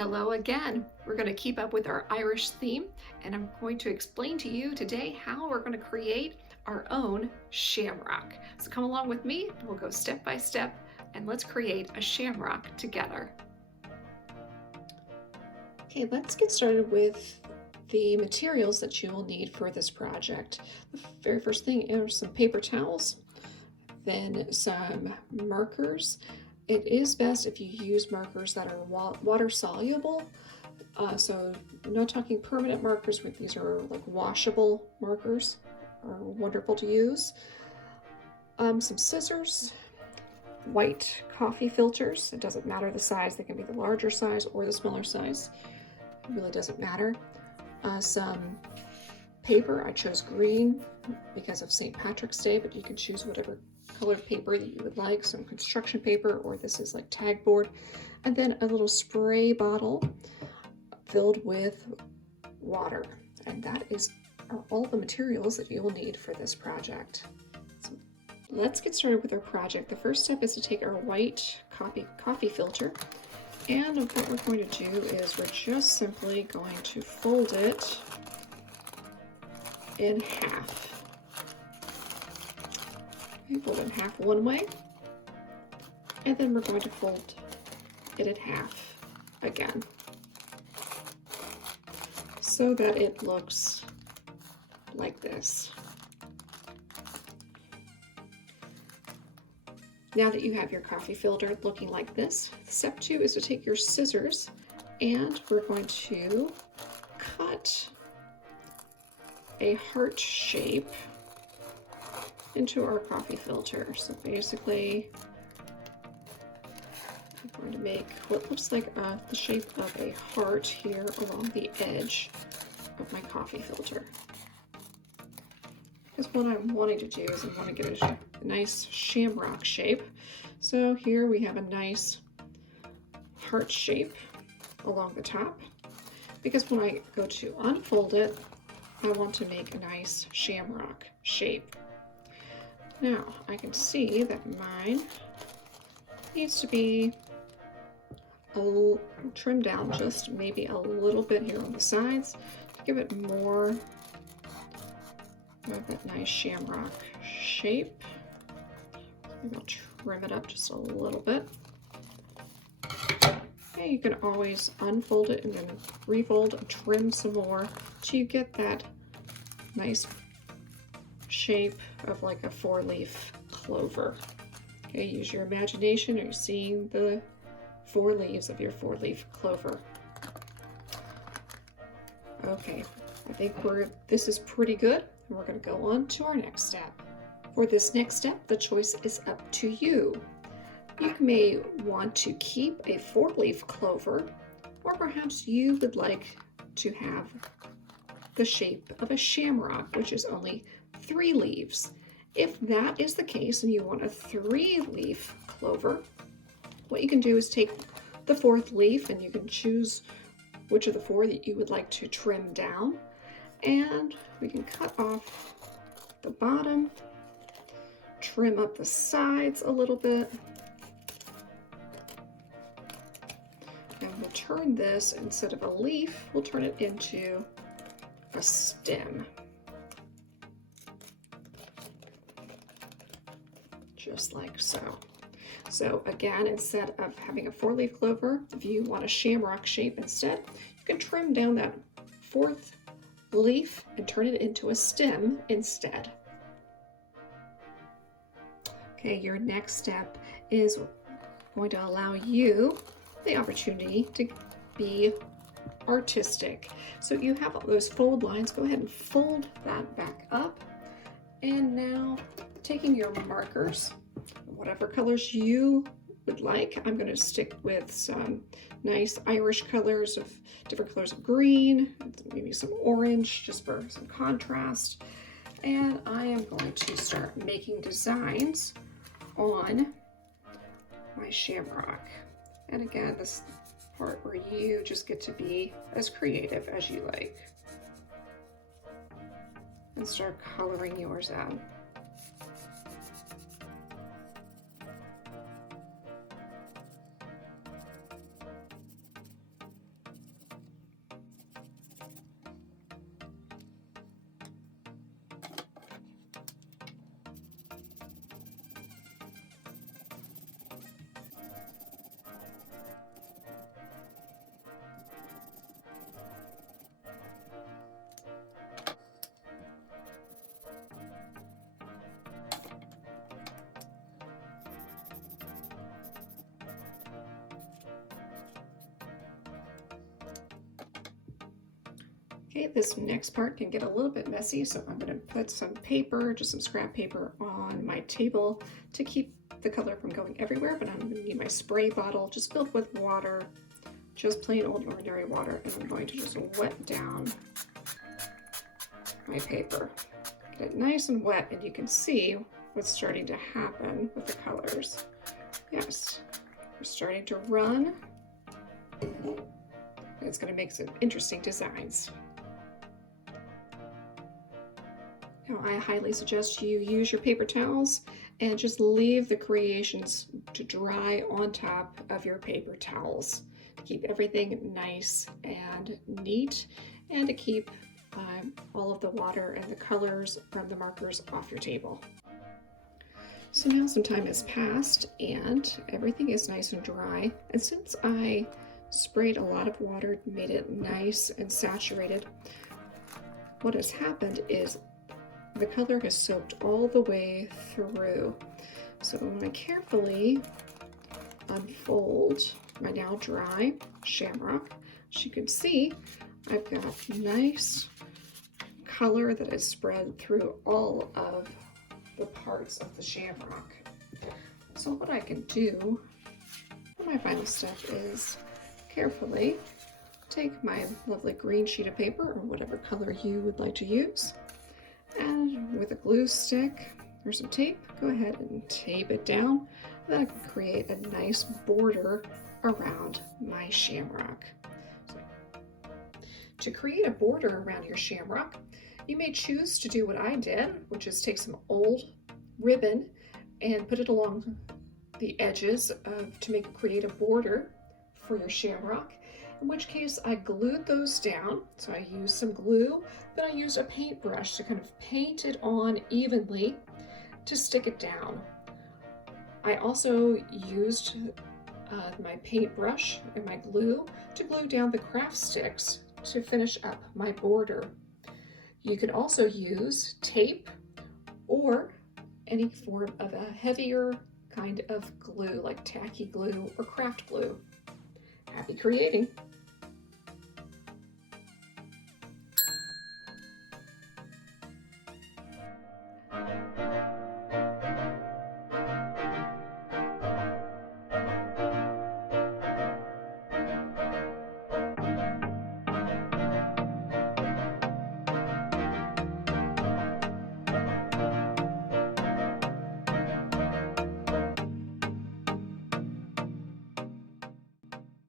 Hello again. We're going to keep up with our Irish theme, and I'm going to explain to you today how we're going to create our own shamrock. So come along with me, we'll go step by step, and let's create a shamrock together. Okay, let's get started with the materials that you will need for this project. The very first thing are some paper towels, then some markers. It is best if you use markers that are water soluble. So I'm not talking permanent markers, but these are like washable markers, are wonderful to use. Some scissors, white coffee filters. It doesn't matter the size, they can be the larger size or the smaller size. It really doesn't matter. Some paper, I chose green because of St. Patrick's Day, but you can choose whatever colored paper that you would like, some construction paper, or this is like tag board, and then a little spray bottle filled with water. And that are all the materials that you will need for this project. So let's get started with our project. The first step is to take our white coffee filter, and what we're going to do is we're just simply going to fold it in half. Fold it in half one way, and then we're going to fold it in half again so that it looks like this. Now that you have your coffee filter looking like this, step 2 is to take your scissors and we're going to cut a heart shape into our coffee filter. So basically, I'm going to make what looks like the shape of a heart here along the edge of my coffee filter. Because what I'm wanting to do is I want to get a nice shamrock shape. So here we have a nice heart shape along the top. Because when I go to unfold it, I want to make a nice shamrock shape. Now, I can see that mine needs to be trimmed down just maybe a little bit here on the sides to give it more of that nice shamrock shape. Maybe I'll trim it up just a little bit. Okay, you can always unfold it and then refold and trim some more till you get that nice shape of like a 4-leaf clover. Okay, use your imagination. Are you seeing the 4 leaves of your 4-leaf clover? Okay, I think this is pretty good, and we're going to go on to our next step. For this next step, the choice is up to you. You may want to keep a 4-leaf clover, or perhaps you would like to have the shape of a shamrock, which is only 3 leaves. If that is the case and you want a 3-leaf clover, what you can do is take the 4th leaf and you can choose which of the 4 that you would like to trim down, and we can cut off the bottom, trim up the sides a little bit, and we'll turn this, instead of a leaf, we'll turn it into a stem. Just like so. So again, instead of having a 4-leaf clover, if you want a shamrock shape instead, you can trim down that 4th leaf and turn it into a stem instead. Okay, your next step is going to allow you the opportunity to be artistic. So you have all those fold lines, go ahead and fold that back up. And now, taking your markers, whatever colors you would like, I'm going to stick with some nice Irish colors of different colors of green, maybe some orange just for some contrast. And I am going to start making designs on my shamrock. And again, this part where you just get to be as creative as you like and start coloring yours out. Okay, this next part can get a little bit messy, so I'm going to put some paper, just some scrap paper, on my table to keep the color from going everywhere, but I'm going to need my spray bottle just filled with water, just plain old ordinary water, and I'm going to just wet down my paper. Get it nice and wet, and you can see what's starting to happen with the colors. Yes, we're starting to run. It's going to make some interesting designs. Now, I highly suggest you use your paper towels and just leave the creations to dry on top of your paper towels to keep everything nice and neat, and to keep all of the water and the colors from the markers off your table. So now some time has passed and everything is nice and dry, and since I sprayed a lot of water, made it nice and saturated, what has happened is the color has soaked all the way through. So I'm going to carefully unfold my now dry shamrock. As you can see, I've got nice color that is spread through all of the parts of the shamrock. So what I can do, my final step, is carefully take my lovely green sheet of paper, or whatever color you would like to use, and with a glue stick or some tape, go ahead and tape it down. Then I can create a nice border around my shamrock. So, to create a border around your shamrock, you may choose to do what I did, which is take some old ribbon and put it along the edges to create a border for your shamrock, in which case I glued those down. So I used some glue, but I used a paintbrush to kind of paint it on evenly to stick it down. I also used my paintbrush and my glue to glue down the craft sticks to finish up my border. You could also use tape or any form of a heavier kind of glue like tacky glue or craft glue. Happy creating!